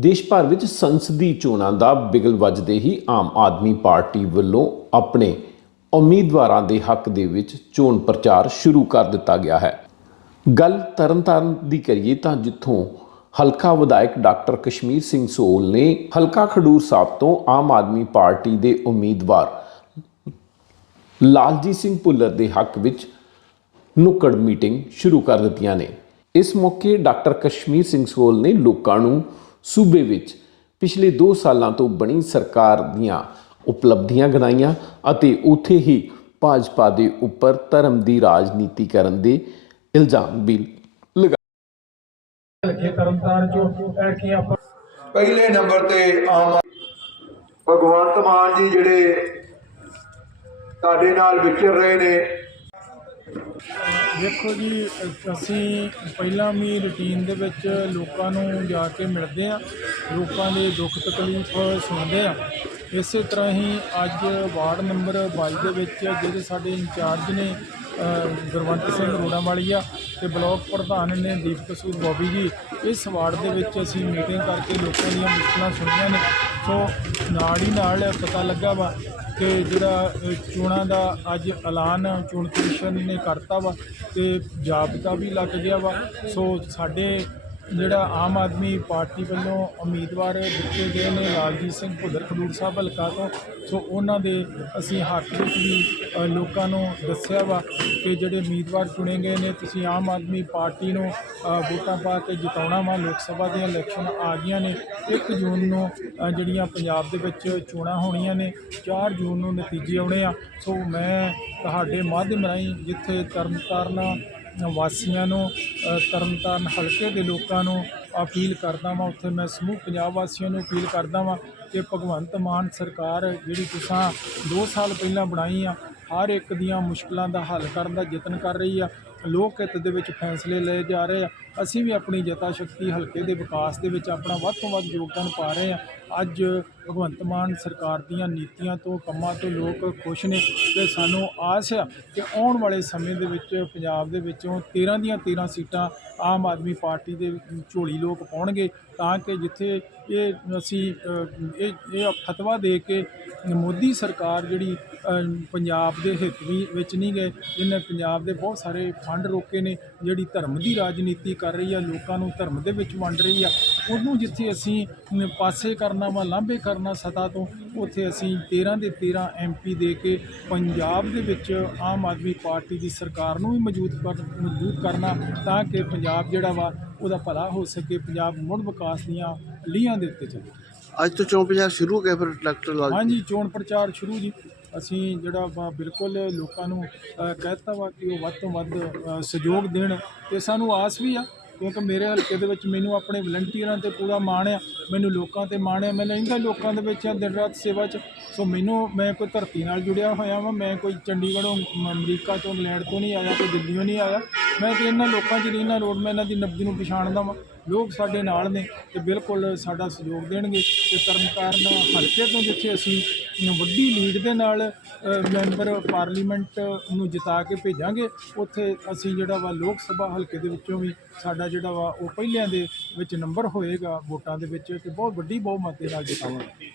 ਦੇਸ਼ ਭਰ ਵਿੱਚ ਸੰਸਦੀ ਚੋਣਾਂ ਦਾ ਬਿਗਲ ਵੱਜਦੇ ਹੀ ਆਮ ਆਦਮੀ ਪਾਰਟੀ ਵੱਲੋਂ ਆਪਣੇ ਉਮੀਦਵਾਰਾਂ ਦੇ ਹੱਕ ਦੇ ਵਿੱਚ ਚੋਣ ਪ੍ਰਚਾਰ ਸ਼ੁਰੂ ਕਰ ਦਿੱਤਾ ਗਿਆ ਹੈ। ਗੱਲ ਤਰਨਤਾਰਨ ਦੀ ਕਰੀਏ ਤਾਂ ਜਿੱਥੋਂ ਹਲਕਾ ਵਿਧਾਇਕ ਡਾਕਟਰ ਕਸ਼ਮੀਰ ਸਿੰਘ ਸੋਲ ਨੇ ਹਲਕਾ ਖਡੂਰ ਸਾਹਿਬ ਤੋਂ ਆਮ ਆਦਮੀ ਪਾਰਟੀ ਦੇ ਉਮੀਦਵਾਰ ਲਾਲਜੀਤ ਸਿੰਘ ਭੁੱਲਰ ਦੇ ਹੱਕ ਵਿੱਚ ਨੁੱਕੜ ਮੀਟਿੰਗ ਸ਼ੁਰੂ ਕਰ ਦਿੱਤੀਆਂ ਨੇ। ਇਸ ਮੌਕੇ ਡਾਕਟਰ ਕਸ਼ਮੀਰ ਸਿੰਘ ਸੋਲ ਨੇ ਲੋਕਾਂ ਨੂੰ ਸੂਬੇ ਵਿੱਚ ਪਿਛਲੇ 2 ਸਾਲਾਂ ਤੋਂ ਬਣੀ ਸਰਕਾਰ ਦੀਆਂ ਉਪਲਬਧੀਆਂ ਗਿਣਾਈਆਂ ਅਤੇ ਉੱਥੇ ਹੀ ਭਾਜਪਾ ਦੇ ਉੱਪਰ ਧਰਮ ਦੀ ਰਾਜਨੀਤੀ ਕਰਨ ਦੇ ਇਲਜ਼ਾਮ ਵੀ ਲਗਾਏ ਪਹਿਲੇ ਨੰਬਰ ਤੇ ਆਮ ਭਗਵੰਤ ਮਾਨ ਜੀ ਜਿਹੜੇ ਤੁਹਾਡੇ ਨਾਲ ਵਿਚਰ ਰਹੇ ਨੇ ਦੇਖੋ ਜੀ, ਅਸੀਂ ਪਹਿਲਾਂ ਵੀ ਰੁਟੀਨ ਦੇ ਵਿੱਚ ਲੋਕਾਂ ਨੂੰ ਜਾ ਕੇ ਮਿਲਦੇ ਆ ਲੋਕਾਂ ਦੇ ਦੁੱਖ ਤਕਲੀਫ ਸੁਣਦੇ ਆ ਇਸੇ ਤਰ੍ਹਾਂ ਹੀ ਅੱਜ ਵਾਰਡ ਨੰਬਰ 22 ਦੇ ਵਿੱਚ ਜਿਹੜੇ ਸਾਡੇ ਇੰਚਾਰਜ ਨੇ ਗੁਰਵੰਤ ਸਿੰਘ ਰੋੜਾਵਾਲੀਆ ਤੇ ਬਲਾਕ ਪ੍ਰਧਾਨ ਨੇ ਦੀਪ ਕਸੂਰ ਬੋਬੀ ਜੀ, ਇਸ ਵਾਰਡ ਦੇ ਵਿੱਚ ਅਸੀਂ ਮੀਟਿੰਗ ਕਰਕੇ ਲੋਕਾਂ ਦੀਆਂ ਮੁਸ਼ਕਲਾਂ ਸੁਣੀਆਂ ਨੇ। ਸੋ ਨਾਲ ਹੀ ਨਾਲ ਪਤਾ ਲੱਗਾ ਵਾ ਕਿ ਜਿਹੜਾ ਚੋਣਾਂ ਦਾ ਅੱਜ ਐਲਾਨ ਚੋਣ ਕਮਿਸ਼ਨ ਨੇ ਕਰਤਾ ਵਾ ਤੇ ਜਾਬਤਾ ਵੀ ਲੱਗ ਗਿਆ ਵਾ। ਸੋ ਸਾਡੇ ਜਿਹੜਾ ਆਮ ਆਦਮੀ ਪਾਰਟੀ ਵੱਲੋਂ ਉਮੀਦਵਾਰ ਦਿੱਤੇ ਗਏ ਨੇ, ਲਾਲਜੀਤ ਸਿੰਘ ਭੁੱਲਰ ਖਡੂਰ ਸਾਹਿਬ ਹਲਕਾ ਤੋਂ। ਸੋ ਉਹਨਾਂ ਦੇ ਅਸੀਂ ਹੱਕ ਵਿੱਚ ਵੀ ਲੋਕਾਂ ਨੂੰ ਦੱਸਿਆ ਵਾ ਕਿ ਜਿਹੜੇ ਉਮੀਦਵਾਰ ਚੁਣੇ ਗਏ ਨੇ, ਤੁਸੀਂ ਆਮ ਆਦਮੀ ਪਾਰਟੀ ਨੂੰ ਵੋਟਾਂ ਪਾ ਕੇ ਜਿਤਾਉਣਾ ਵਾ। ਲੋਕ ਸਭਾ ਦੀਆਂ ਇਲੈਕਸ਼ਨ ਆ ਗਈਆਂ ਨੇ। 1 ਜੂਨ ਨੂੰ ਜਿਹੜੀਆਂ ਪੰਜਾਬ ਦੇ ਵਿੱਚ ਚੋਣਾਂ ਹੋਣੀਆਂ ਨੇ 4 ਜੂਨ ਨੂੰ ਨਤੀਜੇ ਆਉਣੇ ਆ। ਸੋ ਮੈਂ ਤੁਹਾਡੇ ਮਾਧਿਅਮ ਰਾਹੀਂ ਜਿੱਥੇ ਤਰਨਤਾਰਨ ਵਾਸੀਆਂ ਨੂੰ ਅ, ਤਰਨਤਾਰਨ ਹਲਕੇ ਦੇ ਲੋਕਾਂ ਨੂੰ ਅਪੀਲ ਕਰਦਾ ਵਾਂ ਉੱਥੇ ਮੈਂ ਸਮੂਹ ਪੰਜਾਬ ਵਾਸੀਆਂ ਨੂੰ ਅਪੀਲ ਕਰਦਾ ਵਾਂ ਕਿ ਭਗਵੰਤ ਮਾਨ ਸਰਕਾਰ ਜਿਹੜੀ ਤੁਸੀਂ 2 ਸਾਲ ਪਹਿਲਾਂ ਬਣਾਈ ਆ ਹਰ ਇੱਕ ਦੀਆਂ ਮੁਸ਼ਕਲਾਂ ਦਾ ਹੱਲ ਕਰਨ ਦਾ ਯਤਨ ਕਰ ਰਹੀ ਆ। ਲੋਕ ਹਿੱਤ ਦੇ ਵਿੱਚ ਫੈਸਲੇ ਲਏ ਜਾ ਰਹੇ ਆ। ਅਸੀਂ ਵੀ ਆਪਣੀ ਯਥਾ ਸ਼ਕਤੀ ਹਲਕੇ ਦੇ ਵਿਕਾਸ ਦੇ ਵਿੱਚ ਆਪਣਾ ਵੱਧ ਤੋਂ ਵੱਧ ਯੋਗਦਾਨ ਪਾ ਰਹੇ ਆ। ਅੱਜ ਭਗਵੰਤ ਮਾਨ ਸਰਕਾਰ ਦੀਆਂ ਨੀਤੀਆਂ ਤੋਂ, ਕੰਮਾਂ ਤੋਂ ਲੋਕ ਖੁਸ਼ ਨੇ ਤੇ ਸਾਨੂੰ ਆਸ ਆ ਕਿ ਆਉਣ ਵਾਲੇ ਸਮੇਂ ਦੇ ਵਿੱਚ ਪੰਜਾਬ ਦੇ ਵਿੱਚੋਂ 13 ਦੀਆਂ 13 ਸੀਟਾਂ ਆਮ ਆਦਮੀ ਪਾਰਟੀ ਦੇ ਝੋਲੀ ਲੋਕ ਪਾਉਣਗੇ ਤਾਂ ਕਿ ਜਿੱਥੇ ਇਹ ਅਸੀਂ ਇਹ ਇਹ ਫਤਵਾ ਦੇ ਕੇ ਮੋਦੀ ਸਰਕਾਰ ਜਿਹੜੀ ਪੰਜਾਬ ਦੇ ਹਿੱਤ ਵੀ ਵਿੱਚ ਨਹੀਂ ਗਏ, ਇਹਨੇ ਪੰਜਾਬ ਦੇ ਬਹੁਤ ਸਾਰੇ ਫੰਡ ਰੋਕੇ ਨੇ ਜਿਹੜੀ ਧਰਮ ਦੀ ਰਾਜਨੀਤੀ ਕਰ ਰਹੀ ਆ ਲੋਕਾਂ ਨੂੰ ਧਰਮ ਦੇ ਵਿੱਚ ਵੰਡ ਰਹੀ ਆ ਉਹਨੂੰ ਜਿੱਥੇ ਅਸੀਂ ਪਾਸੇ ਕਰਨਾ ਵਾ ਲਾਂਭੇ ਕਰਨਾ ਸਤਾ ਤੋਂ ਉੱਥੇ ਅਸੀਂ 13 ਦੇ 13 ਐਮਪੀ ਦੇ ਕੇ ਪੰਜਾਬ ਦੇ ਵਿੱਚ ਆਮ ਆਦਮੀ ਪਾਰਟੀ ਦੀ ਸਰਕਾਰ ਨੂੰ ਵੀ ਮੌਜੂਦ ਕਰ ਮਜ਼ਬੂਤ ਕਰਨਾ ਤਾਂ ਕਿ ਪੰਜਾਬ ਜਿਹੜਾ ਵਾ ਉਹਦਾ ਭਲਾ ਹੋ ਸਕੇ ਪੰਜਾਬ ਮੁੜ ਵਿਕਾਸ ਦੀਆਂ ਲੀਹਾਂ ਦੇ ਉੱਤੇ ਚੱਲੇ। ਅੱਜ ਤੋਂ ਚੋਣ ਪ੍ਰਚਾਰ ਸ਼ੁਰੂ ਹੋ ਗਿਆ ਫਿਰ ਡਾਕਟਰ ਲਾਲ ਹਾਂਜੀ ਚੋਣ ਪ੍ਰਚਾਰ ਸ਼ੁਰੂ ਜੀ। ਅਸੀਂ ਜਿਹੜਾ ਵਾ ਬਿਲਕੁਲ ਲੋਕਾਂ ਨੂੰ ਅ, ਕਹਿਤਾ ਵਾ ਕਿ ਉਹ ਵੱਧ ਤੋਂ ਵੱਧ ਸਹਿਯੋਗ ਦੇਣ ਤੇ ਸਾਨੂੰ ਆਸ ਵੀ ਆ ਕਿਉਂਕਿ ਮੇਰੇ ਹਲਕੇ ਦੇ ਵਿੱਚ ਮੈਨੂੰ ਆਪਣੇ ਵਲੰਟੀਅਰਾਂ ਤੇ ਪੂਰਾ ਮਾਣ ਆ ਮੈਨੂੰ ਲੋਕਾਂ ਤੇ ਮਾਣ ਆ ਮੈਂ ਲੈਂਦਾ ਲੋਕਾਂ ਦੇ ਵਿੱਚ ਆ ਦਿਨ ਰਾਤ ਸੇਵਾ 'ਚ। ਸੋ ਮੈਨੂੰ ਮੈਂ ਕੋਈ ਧਰਤੀ ਨਾਲ ਜੁੜਿਆ ਹੋਇਆ ਵਾਂ ਮੈਂ ਕੋਈ ਚੰਡੀਗੜ੍ਹੋਂ ਅਮਰੀਕਾ ਤੋਂ ਇੰਗਲੈਂਡ ਤੋਂ ਨਹੀਂ ਆਇਆ ਕੋਈ ਦਿੱਲੀੋਂ ਨਹੀਂ ਆਇਆ। ਮੈਂ ਤੇ ਇਹਨਾਂ ਲੋਕਾਂ 'ਚ ਰਹਿਣਾ ਰੋਡ ਮੈਂ ਇਹਨਾਂ ਦੀ ਨਬਦੀ ਨੂੰ ਪਛਾਣਦਾ ਵਾਂ। ਲੋਕ ਸਾਡੇ ਨਾਲ ਨੇ ਤੇ ਬਿਲਕੁਲ ਸਾਡਾ ਸਹਿਯੋਗ ਦੇਣਗੇ ਤੇ ਤਰਨਤਾਰਨ ਹਲਕੇ ਤੋਂ ਜਿੱਥੇ ਅਸੀਂ ਵੱਡੀ ਲੀਡ ਦੇ ਨਾਲ ਮੈਂਬਰ ਪਾਰਲੀਮੈਂਟ ਨੂੰ ਜਿਤਾ ਕੇ ਭੇਜਾਂਗੇ। ਉੱਥੇ ਅਸੀਂ ਜਿਹੜਾ ਵਾ ਲੋਕ ਸਭਾ ਹਲਕੇ ਦੇ ਵਿੱਚੋਂ ਵੀ ਸਾਡਾ ਜਿਹੜਾ ਵਾ ਉਹ ਪਹਿਲਿਆਂ ਦੇ ਵਿੱਚ ਨੰਬਰ ਹੋਏਗਾ ਵੋਟਾਂ ਦੇ ਵਿੱਚ, ਤੇ ਬਹੁਤ ਵੱਡੀ ਬਹੁਮਤ ਦੇ ਨਾਲ ਜਿਤਾਵਾਂਗੇ।